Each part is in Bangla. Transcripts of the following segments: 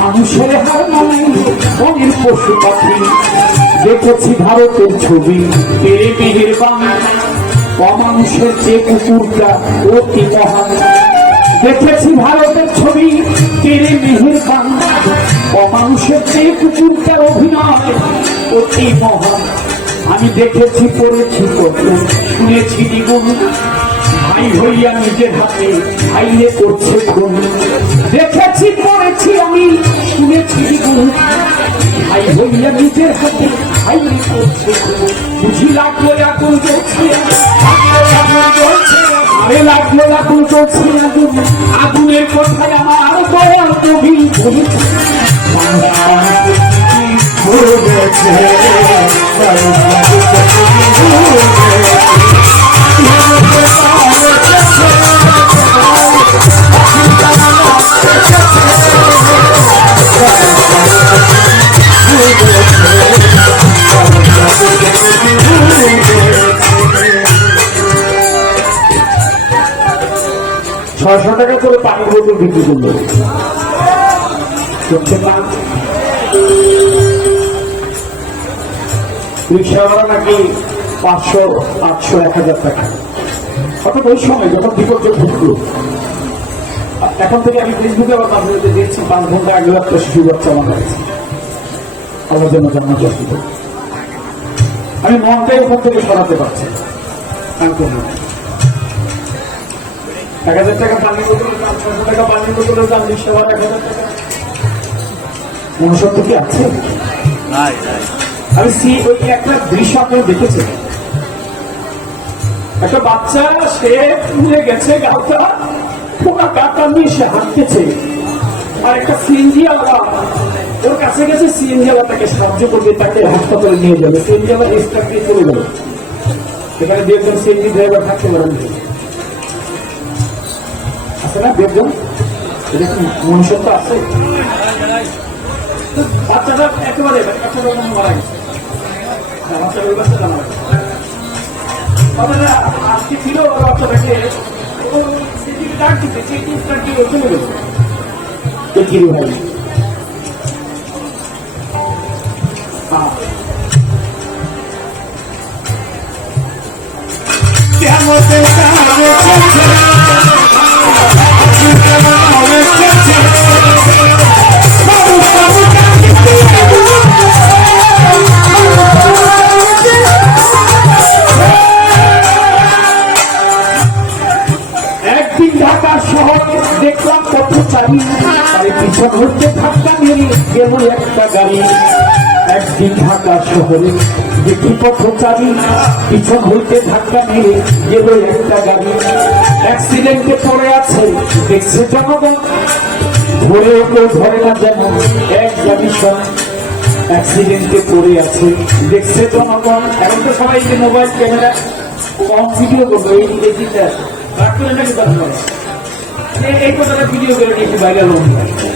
মানুষের হার মানে পশু পাখি। দেখেছি ভারতের ছবি, পেরে বিহের বাংলা অমানুষের যে কুকুরটা অতি মহান। দেখেছি ভারতের ছবি তেরে মেহের বাংলা অমানুষের যে কুকুরটার অভিনয় অতি মহান। আমি দেখেছি, পড়েছি কত শুনেছি দ্বিগুণ ভাই হইয়া নিজের হাতে ভাইয়ে করছে খুন দেখেছি, পড়েছি আমি, শুনেছি ভাই হইয়া নিজের হাতে ভাইয়ে করছে বুঝি লাগল এখন চলছে আরে লাগল এখন চলছে আগুন আগুনের কথায় আমার কবি বলেছে ছশো টাকা করে পানির বোতল বিক্রি করল। না রিক্সাওয়ালা নাকি পাঁচশো, আটশো, এক হাজার টাকা। অর্থাৎ ওই সময় যখন বিপর্যয় ঘটলো, এখন থেকে আমি ফেসবুকে আবার মাঝে দেখছি, পাঁচ ঘণ্টা আগে একটা শিশু বাচ্চা আমার হয়েছে আমার জন্য জন্ম আমি মনটাই ওখান থেকে সরাতে পারছি কোনো এক হাজার টাকা পানি ছশো টাকা পানি বোতলের দাম এক হাজার কি আছে? আমি সি ওই একটা দৃশ্য আপনি দেখেছেন। একটা বাচ্চা সে ভুলে গেছে গালটা পোকা কাটা নিয়ে সে হাঁটতেছে। আর একটা সিএনজি আলাদা ওর কাছে গেছে সিএনজি আলা তাকে সাহায্য করবে তাকে হাসপাতালে নিয়ে যাবে। সিএনজি আলা রেস্টার দিয়ে চলে যাবে সেখানে দু একজন সিএনজি ড্রাইভার থাকতে পারেন আছে না একজন এটা কি মনুষ্যত্ব আছে? বাচ্চাটা একেবারে বাচ্চাটা মারা গেছে আজকে ছিল বাচ্চাটাকে ডাক দিতে সেই টিপসটা দিয়ে চলে গেছে। কি কেবল একটা গাড়ি একদিন ঢাকা শহরে। দেখি পথচারী পিছন হইতে ধাক্কা মেরে গেল একটা গাড়ি। অ্যাক্সিডেন্টে পড়ে আছে, দেখছে জনগণ। ধরে কেউ ধরে না যেন এক গাড়ি অ্যাক্সিডেন্টে পড়ে আছে, দেখছে জনগণ। এখন তো সবাই যে মোবাইল ক্যামেরা, কম ভিডিও করবে, এই এই দিকটা নাকি এই- কথাটা ভিডিও করে নিয়ে ভাইরাল পারে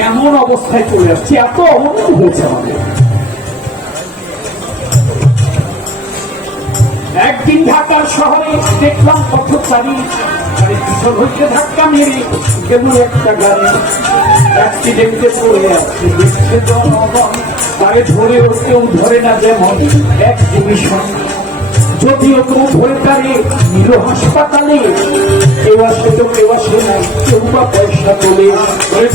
এমন অবস্থায় চলে আসছে, এত অবনতি হয়েছে আমাদের। একদিন ঢাকার শহরে দেখলাম পথচারী পিছন ধাক্কা মেরে একটা গাড়ি ধরে ধরে না যেমন এক ডিভিশন যদিও কেউ ধরে তারে নিল হাসপাতালে, কেউ আসে তো কেউ আসে নাই, কেউ বা পয়সা তোলে।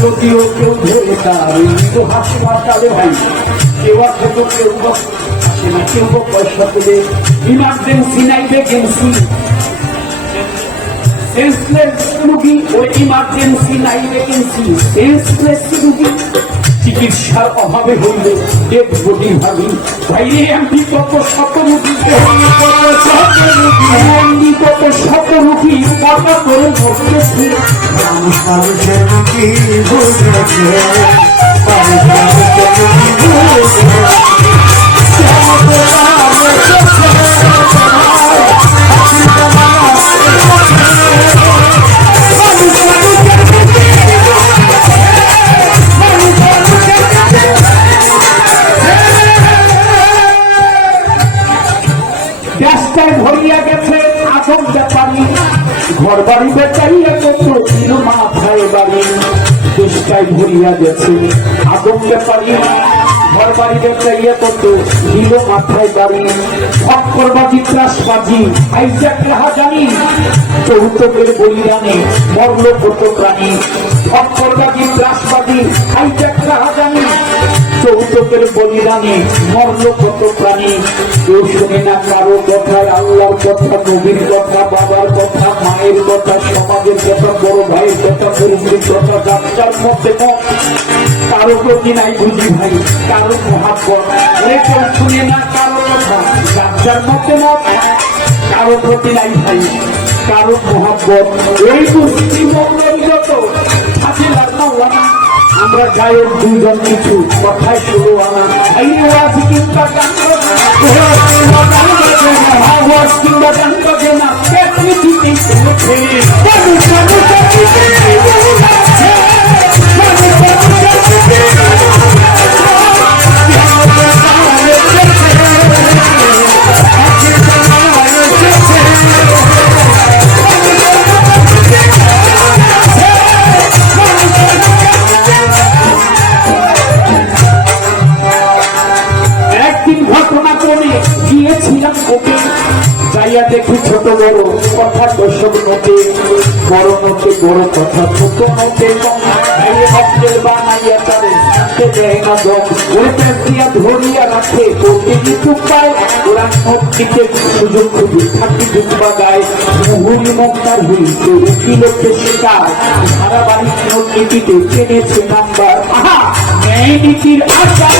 যদিও কেউ তারে নিল হাসপাতালে ভাই, কেউ আসে তো কেউ বা আসে না কেউ বা পয়সা তোলে। ইমার্জেন্সি নাই ভ্যাকেন্সি সেন্সলেস রুগী ও ইমার্জেন্সি নাই ভ্যাকেন্সি সেন্সলেস রুগী। চিকিৎসার অভাবে হইলে ডেড বডি ভাবি? ভাইরে এমপি কত শত রুগী এমপি কত শত রুগী কত করে দেশটায় ভরিয়া গেছে আগুন পারি ঘর বাড়িতে বেচাইয়া কত দিল মাথায় বাড়ি ফক্করবাজি ত্রাসবাজি আইজাক রাহা জানি? চৌতকের বলিদানে মরল কত প্রাণী ফক্করবাজি ত্রাসবাজি আইজাক রাহা চৌতকের বলিদানে মরল কত প্রাণী। কেউ শুনে না কারও কথা, আল্লাহর কথা, নবীর কথা, বাবার কথা, মায়ের কথা, সমাজের কথা, বড় ভাইয়ের কথা পরিবারের কথা যাত্রার মধ্যে কারও প্রতি নাই বুঝি ভাই, কারও মহাব্বত। কেউ শুনে না কারও কথা যাত্রার মধ্যে কারও প্রতি নাই ভাই, কারও মহাব্বত। এই দুর্নীতি মঙ্গল যত মাওলানা আমরা গায়ের দুজন কিছু। কথায় শুরু আমার। কিংবা ওয়াজ কিংবা কিংবা বড় মতে বড় কথা। ছোট মতে ভক্তের বানাইয়া তারে শান্তে দেয় না দম। ওই দিয়া ধরিয়া রাখে ওকে কিছু পায় ওরা মত সুযোগ আচার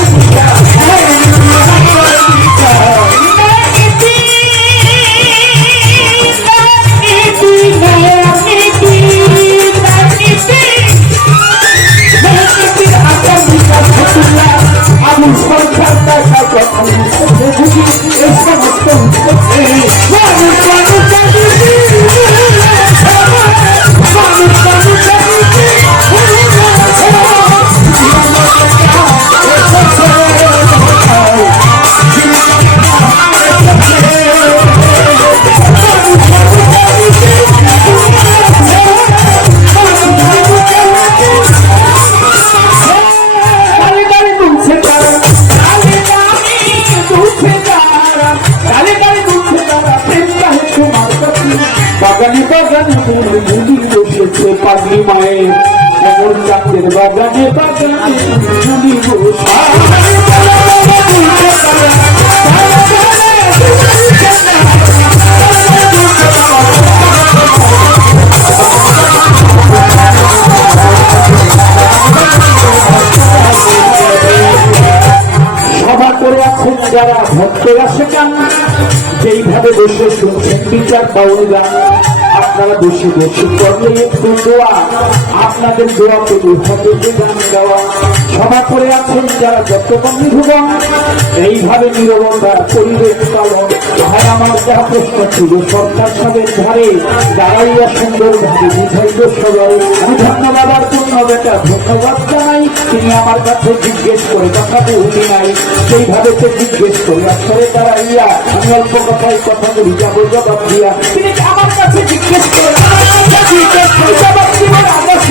আগুন সরকার টাকা যখন বুঝি এই সমস্ত কালে কালে দুলছে তারা প্রেমটা হচ্ছে তোমার কাছে। বাগানে বাগানে ফুল মুলি বসেছে পাগলি মায়ের। চাঁদের বাগানে বাগানে মুলি বসে দোয়া, আপনাদের দোয়া পেলে হবে, যে গান গাওয়া সভা করে আছেন যারা যতক্ষণ কমি ভুবন, এইভাবে নিরবতার পরিবেশ পালন। ভাই, আমার যা প্রশ্ন ছিল, সরকার সাহেবের ধারে দাঁড়াইয়া সুন্দর ভাবে বুঝাইল সবাই, আমি ধন্যবাদ মানবতা ধন্যবাদ জানাই? তিনি আমার কাছে জিজ্ঞেস করে কথা বহুটি নাই সেইভাবে সে জিজ্ঞেস করি আসলে তারা ইয়া, আমি অল্প কথাই কথা বলি যাব জবাব দিয়া। তিনি আমার কাছে জিজ্ঞেস করে জবাব দিবেন আদর্শ